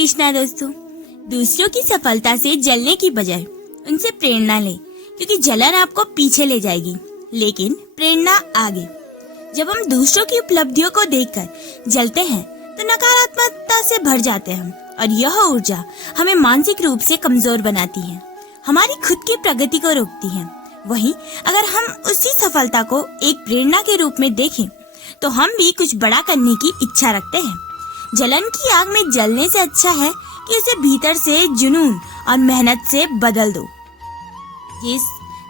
कृष्णा दोस्तों। दूसरों की सफलता से जलने की बजाय उनसे प्रेरणा ले, क्योंकि जलन आपको पीछे ले जाएगी लेकिन प्रेरणा आगे। जब हम दूसरों की उपलब्धियों को देखकर जलते हैं तो नकारात्मकता से भर जाते हैं और यह ऊर्जा हमें मानसिक रूप से कमजोर बनाती है, हमारी खुद की प्रगति को रोकती है। वहीं अगर हम उसी सफलता को एक प्रेरणा के रूप में देखें तो हम भी कुछ बड़ा करने की इच्छा रखते हैं। जलन की आग में जलने से अच्छा है कि उसे भीतर से जुनून और मेहनत से बदल दो। जिस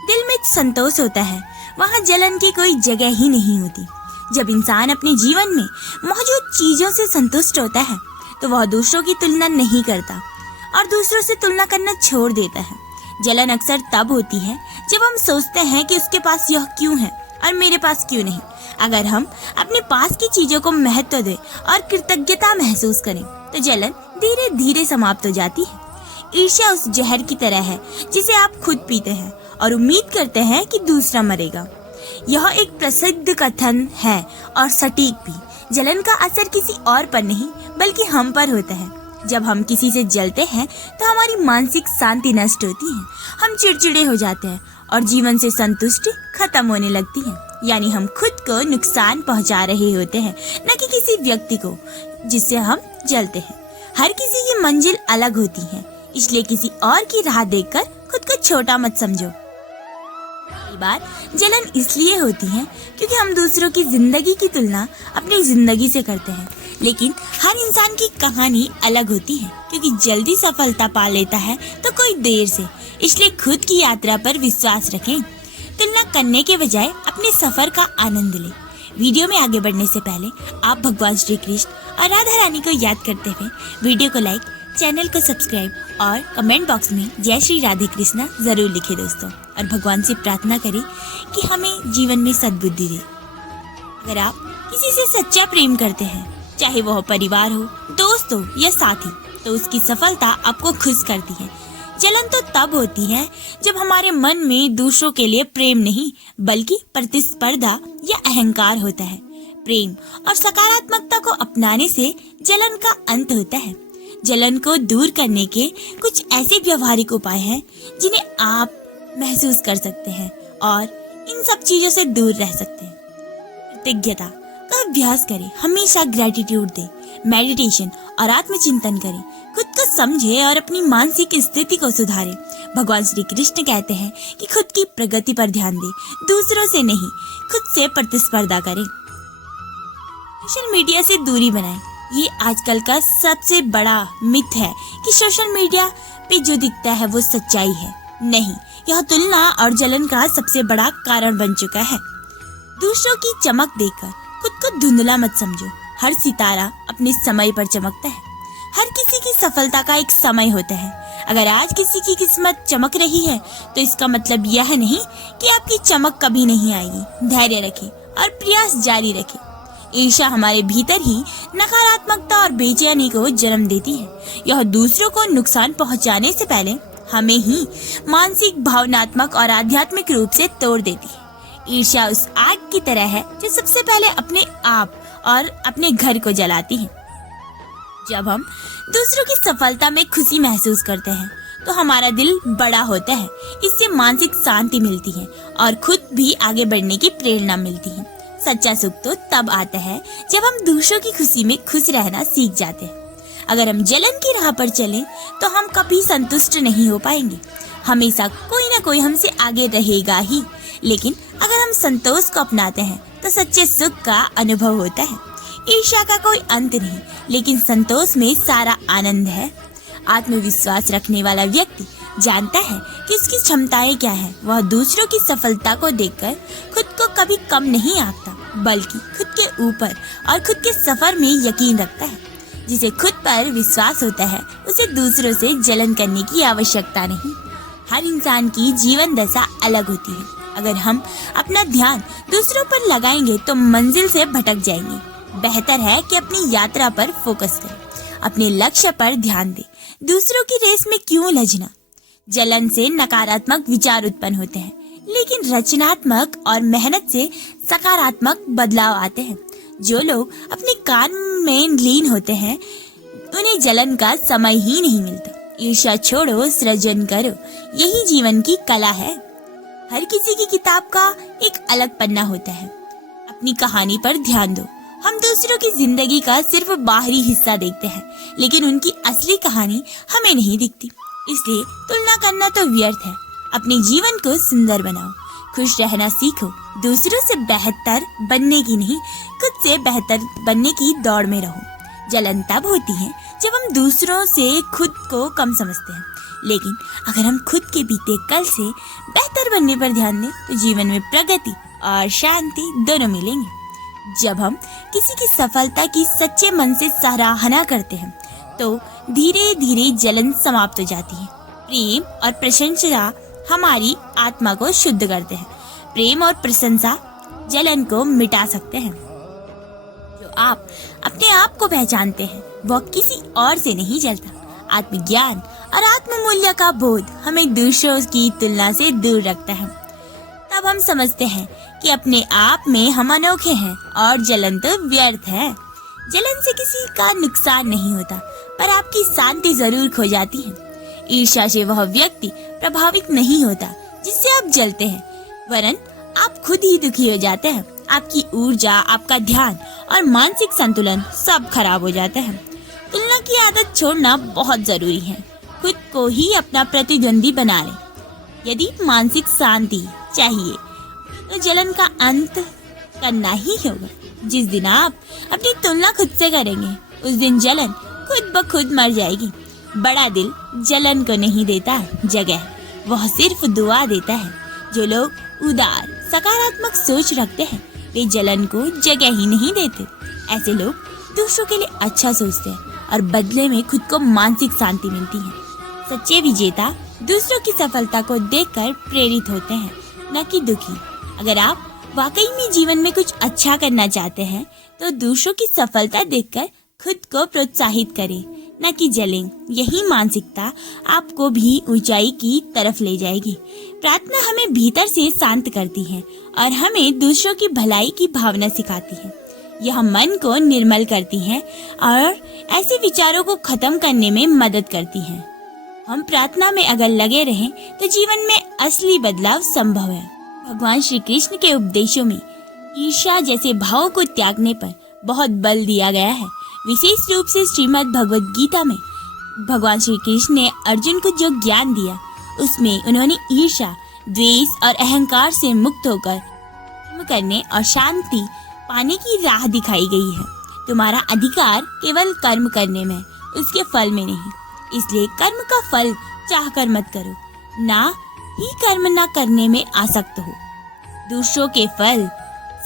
दिल में संतोष होता है वहाँ जलन की कोई जगह ही नहीं होती। जब इंसान अपने जीवन में मौजूद चीजों से संतुष्ट होता है तो वह दूसरों की तुलना नहीं करता और दूसरों से तुलना करना छोड़ देता है। जलन अक्सर तब होती है जब हम सोचते हैं कि उसके पास यह क्यों है और मेरे पास क्यों नहीं। अगर हम अपने पास की चीजों को महत्व दें और कृतज्ञता महसूस करें तो जलन धीरे धीरे समाप्त हो जाती है। ईर्ष्या उस जहर की तरह है जिसे आप खुद पीते हैं और उम्मीद करते हैं कि दूसरा मरेगा। यह एक प्रसिद्ध कथन है और सटीक भी। जलन का असर किसी और पर नहीं बल्कि हम पर होता है। जब हम किसी से जलते हैं तो हमारी मानसिक शांति नष्ट होती है, हम चिड़चिड़े हो जाते हैं और जीवन से संतुष्टि खत्म होने लगती है। यानी हम खुद को नुकसान पहुंचा रहे होते हैं, न कि किसी व्यक्ति को जिससे हम जलते हैं। हर किसी की मंजिल अलग होती है, इसलिए किसी और की राह देखकर खुद को छोटा मत समझो। कई बार जलन इसलिए होती है क्योंकि हम दूसरों की जिंदगी की तुलना अपनी जिंदगी से करते हैं। लेकिन हर इंसान की कहानी अलग होती है, क्योंकि जल्दी सफलता पा लेता है तो कोई देर से। इसलिए खुद की यात्रा पर विश्वास रखें, तुलना करने के बजाय अपने सफर का आनंद लें। वीडियो में आगे बढ़ने से पहले आप भगवान श्री कृष्ण और राधा रानी को याद करते हुए वीडियो को लाइक, चैनल को सब्सक्राइब और कमेंट बॉक्स में जय श्री राधे कृष्णा जरूर लिखें दोस्तों। और भगवान से प्रार्थना करें कि हमें जीवन में सद्बुद्धि दे। अगर आप किसी से सच्चा प्रेम करते हैं, चाहे वह परिवार हो, दोस्त हो या साथी, तो उसकी सफलता आपको खुश करती है। जलन तो तब होती है जब हमारे मन में दूसरों के लिए प्रेम नहीं बल्कि प्रतिस्पर्धा या अहंकार होता है। प्रेम और सकारात्मकता को अपनाने से जलन का अंत होता है। जलन को दूर करने के कुछ ऐसे व्यवहारिक उपाय हैं जिन्हें आप महसूस कर सकते हैं और इन सब चीजों से दूर रह सकते हैं। कृतज्ञता का अभ्यास करें, हमेशा ग्रेटिट्यूड दें, मेडिटेशन और आत्मचिंतन करें, खुद को समझे और अपनी मानसिक स्थिति को सुधारें। भगवान श्री कृष्ण कहते हैं कि खुद की प्रगति पर ध्यान दें, दूसरों से नहीं, खुद से प्रतिस्पर्धा करें। सोशल मीडिया से दूरी बनाएं। ये आजकल का सबसे बड़ा मिथ है कि सोशल मीडिया पे जो दिखता है वो सच्चाई है। नहीं, यह तुलना और जलन का सबसे बड़ा कारण बन चुका है। दूसरों की चमक देखकर खुद को धुंधला मत समझो। हर सितारा अपने समय पर चमकता है। हर किसी की सफलता का एक समय होता है। अगर आज किसी की किस्मत चमक रही है तो इसका मतलब यह नहीं कि आपकी चमक कभी नहीं आएगी। धैर्य रखें और प्रयास जारी रखें। ईर्ष्या हमारे भीतर ही नकारात्मकता और बेचैनी को जन्म देती है। यह दूसरों को नुकसान पहुंचाने से पहले हमें ही मानसिक, भावनात्मक और आध्यात्मिक रूप से तोड़ देती है। ईर्ष्या उस आग की तरह है जो सबसे पहले अपने आप और अपने घर को जलाती है। जब हम दूसरों की सफलता में खुशी महसूस करते हैं तो हमारा दिल बड़ा होता है। इससे मानसिक शांति मिलती है और खुद भी आगे बढ़ने की प्रेरणा मिलती है। सच्चा सुख तो तब आता है जब हम दूसरों की खुशी में खुश रहना सीख जाते हैं। अगर हम जलन की राह पर चलें तो हम कभी संतुष्ट नहीं हो पाएंगे। हमेशा कोई ना कोई हमसे आगे रहेगा ही। लेकिन अगर हम संतोष को अपनाते हैं तो सच्चे सुख का अनुभव होता है। ईर्ष्या का कोई अंत नहीं, लेकिन संतोष में सारा आनंद है। आत्मविश्वास रखने वाला व्यक्ति जानता है कि उसकी क्षमताएं क्या है। वह दूसरों की सफलता को देखकर खुद को कभी कम नहीं आंकता, बल्कि खुद के ऊपर और खुद के सफर में यकीन रखता है। जिसे खुद पर विश्वास होता है उसे दूसरों से जलन करने की आवश्यकता नहीं। हर इंसान की जीवन दशा अलग होती है। अगर हम अपना ध्यान दूसरों पर लगाएंगे तो मंजिल से भटक जाएंगे। बेहतर है कि अपनी यात्रा पर फोकस करें, अपने लक्ष्य पर ध्यान दें। दूसरों की रेस में क्यों उलझना। जलन से नकारात्मक विचार उत्पन्न होते हैं, लेकिन रचनात्मक और मेहनत से सकारात्मक बदलाव आते हैं। जो लोग अपने काम में लीन होते हैं उन्हें जलन का समय ही नहीं मिलता। ईर्ष्या छोड़ो, सृजन करो, यही जीवन की कला है। हर किसी की किताब का एक अलग पन्ना होता है। अपनी कहानी पर ध्यान दो। हम दूसरों की जिंदगी का सिर्फ बाहरी हिस्सा देखते हैं, लेकिन उनकी असली कहानी हमें नहीं दिखती। इसलिए तुलना करना तो व्यर्थ है। अपने जीवन को सुंदर बनाओ, खुश रहना सीखो, दूसरों से बेहतर बनने की नहीं, खुद से बेहतर बनने की दौड़ में रहो। जलन तब होती है जब हम दूसरों से खुद को कम समझते हैं, लेकिन अगर हम खुद के बीते कल से बेहतर बनने पर ध्यान दें तो जीवन में प्रगति और शांति दोनों मिलेंगे। जब हम किसी की सफलता की सच्चे मन से सराहना करते हैं तो धीरे धीरे जलन समाप्त हो जाती है। प्रेम और प्रशंसा हमारी आत्मा को शुद्ध करते हैं। प्रेम और प्रशंसा जलन को मिटा सकते हैं। जो आप अपने आप को पहचानते हैं वह किसी और से नहीं जलता। आत्मज्ञान और आत्ममूल्य का बोध हमें दूसरों की तुलना से दूर रखता है। तब हम समझते हैं कि अपने आप में हम अनोखे हैं और जलन तो व्यर्थ है। जलन से किसी का नुकसान नहीं होता, पर आपकी शांति जरूर खो जाती है। ईर्ष्या से वह व्यक्ति प्रभावित नहीं होता जिससे आप जलते हैं, वरन आप खुद ही दुखी हो जाते हैं। आपकी ऊर्जा, आपका ध्यान और मानसिक संतुलन सब खराब हो जाता है। तुलना की आदत छोड़ना बहुत जरूरी है। खुद को ही अपना प्रतिद्वंदी बना लें। यदि मानसिक शांति चाहिए तो जलन का अंत करना ही होगा। जिस दिन आप अपनी तुलना खुद से करेंगे उस दिन जलन खुद ब खुद मर जाएगी। बड़ा दिल जलन को नहीं देता जगह, वह सिर्फ दुआ देता है। जो लोग उदार सकारात्मक सोच रखते हैं वे जलन को जगह ही नहीं देते। ऐसे लोग दूसरों के लिए अच्छा सोचते हैं और बदले में खुद को मानसिक शांति मिलती है। सच्चे विजेता दूसरों की सफलता को देखकर प्रेरित होते हैं, न कि दुखी। अगर आप वाकई में जीवन में कुछ अच्छा करना चाहते हैं तो दूसरों की सफलता देखकर खुद को प्रोत्साहित करें, न कि जलें। यही मानसिकता आपको भी ऊंचाई की तरफ ले जाएगी। प्रार्थना हमें भीतर से शांत करती है और हमें दूसरों की भलाई की भावना सिखाती है। यह मन को निर्मल करती है और ऐसे विचारों को खत्म करने में मदद करती है। हम प्रार्थना में अगर लगे रहें तो जीवन में असली बदलाव संभव है। भगवान श्री कृष्ण के उपदेशों में ईर्ष्या जैसे भावों को त्यागने पर बहुत बल दिया गया है। विशेष रूप से श्रीमद् भगवद गीता में भगवान श्री कृष्ण ने अर्जुन को जो ज्ञान दिया उसमें उन्होंने ईर्ष्या, द्वेष और अहंकार से मुक्त होकर कर्म करने और शांति पाने की राह दिखाई गई है। तुम्हारा अधिकार केवल कर्म करने में, उसके फल में नहीं। इसलिए कर्म का फल चाहकर मत करो, ना ही कर्म न करने में आसक्त हो। दूसरों के फल,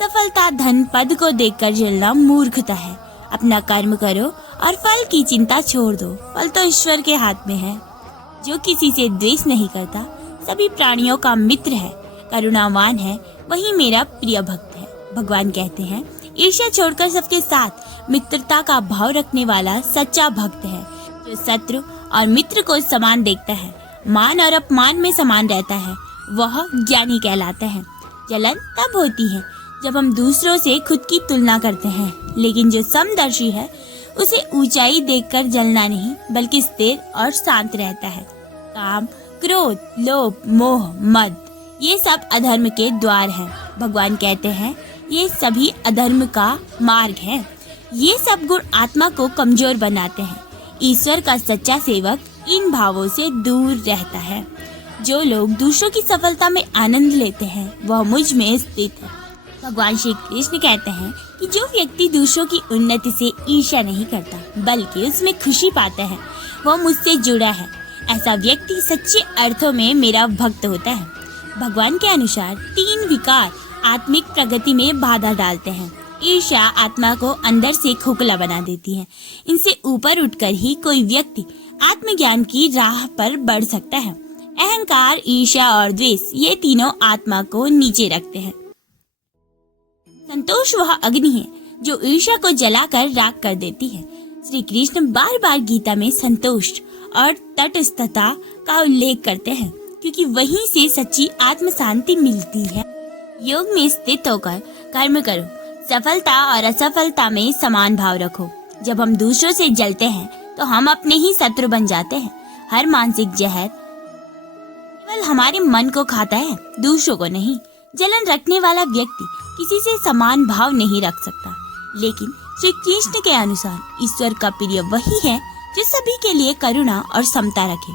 सफलता, धन, पद को देखकर जलना मूर्खता है। अपना कर्म करो और फल की चिंता छोड़ दो। फल तो ईश्वर के हाथ में है। जो किसी से द्वेष नहीं करता सभी प्राणियों का मित्र है, करुणावान है, वही मेरा प्रिय भक्त है। भगवान कहते हैं ईर्ष्या छोड़कर सबके साथ मित्रता का भाव रखने वाला सच्चा भक्त है। जो शत्रु और मित्र को समान देखता है, मान और अपमान में समान रहता है, वह ज्ञानी कहलाता है। जलन तब होती है जब हम दूसरों से खुद की तुलना करते हैं, लेकिन जो समदर्शी है उसे ऊंचाई देखकर जलना नहीं बल्कि स्थिर और शांत रहता है। काम, क्रोध, लोभ, मोह, मद ये सब अधर्म के द्वार हैं। भगवान कहते हैं ये सभी अधर्म का मार्ग है। ये सब गुण आत्मा को कमजोर बनाते हैं। ईश्वर का सच्चा सेवक इन भावों से दूर रहता है। जो लोग दूसरों की सफलता में आनंद लेते हैं वह मुझ में स्थित है। भगवान श्री कृष्ण कहते हैं कि जो व्यक्ति दूसरों की उन्नति से ईर्ष्या नहीं करता बल्कि उसमें खुशी पाता है वह मुझसे जुड़ा है। ऐसा व्यक्ति सच्चे अर्थों में मेरा भक्त होता है। भगवान के अनुसार 3 विकार आत्मिक प्रगति में बाधा डालते हैं। ईर्ष्या आत्मा को अंदर से खोखला बना देती है। इनसे ऊपर उठकर ही कोई व्यक्ति आत्मज्ञान की राह पर बढ़ सकता है। अहंकार, ईर्ष्या और द्वेष ये तीनों आत्मा को नीचे रखते हैं। संतोष वह अग्नि है जो ईर्ष्या को जलाकर राख कर देती है। श्री कृष्ण बार बार गीता में संतोष और तटस्थता का उल्लेख करते हैं, क्योंकि वहीं से सच्ची आत्म शांति मिलती है। योग में स्थित होकर कर्म करो। सफलता और असफलता में समान भाव रखो। जब हम दूसरों से जलते हैं तो हम अपने ही शत्रु बन जाते हैं। हर मानसिक जहर केवल हमारे मन को खाता है, दूसरों को नहीं। जलन रखने वाला व्यक्ति किसी से समान भाव नहीं रख सकता, लेकिन श्री कृष्ण के अनुसार ईश्वर का प्रिय वही है जो सभी के लिए करुणा और समता रखे।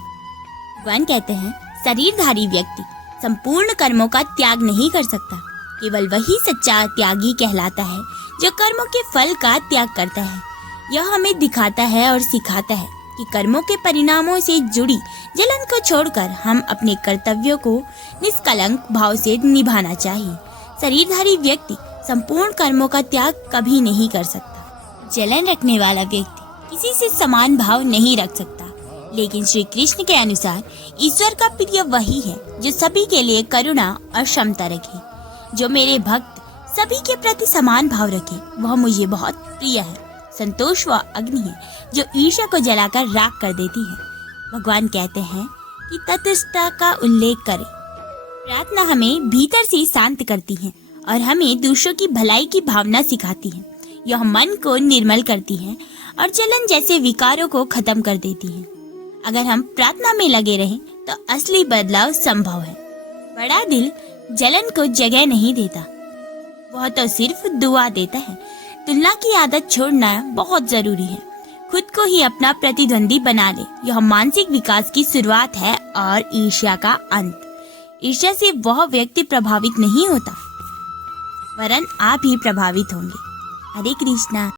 भगवान कहते हैं, शरीरधारी व्यक्ति संपूर्ण कर्मों का त्याग नहीं कर सकता। केवल वही सच्चा त्यागी कहलाता है जो कर्मों के फल का त्याग करता है। यह हमें दिखाता है और सिखाता है कि कर्मों के परिणामों से जुड़ी जलन को छोड़कर हम अपने कर्तव्यों को निष्कलंक भाव से निभाना चाहिए। शरीरधारी व्यक्ति संपूर्ण कर्मों का त्याग कभी नहीं कर सकता। जलन रखने वाला व्यक्ति किसी से समान भाव नहीं रख सकता, लेकिन श्री कृष्ण के अनुसार ईश्वर का प्रिय वही है जो सभी के लिए करुणा और क्षमता रखे। जो मेरे भक्त सभी के प्रति समान भाव रखे वह मुझे बहुत प्रिय है। संतोष वह अग्नि है जो ईर्ष्या को जलाकर राख कर देती है। भगवान कहते हैं कि तटस्थता का उल्लेख करें। प्रार्थना हमें भीतर से शांत करती है और हमें दूसरों की भलाई की भावना सिखाती है। यह मन को निर्मल करती है और जलन जैसे विकारों को खत्म कर देती है। अगर हम प्रार्थना में लगे रहें तो असली बदलाव संभव है। बड़ा दिल जलन को जगह नहीं देता, वह तो सिर्फ दुआ देता है। तुलना की आदत छोड़ना बहुत जरूरी है। खुद को ही अपना प्रतिद्वंदी बना ले। यह मानसिक विकास की शुरुआत है और ईर्ष्या का अंत। ईर्ष्या से वह व्यक्ति प्रभावित नहीं होता, वरन आप ही प्रभावित होंगे। हरे कृष्णा।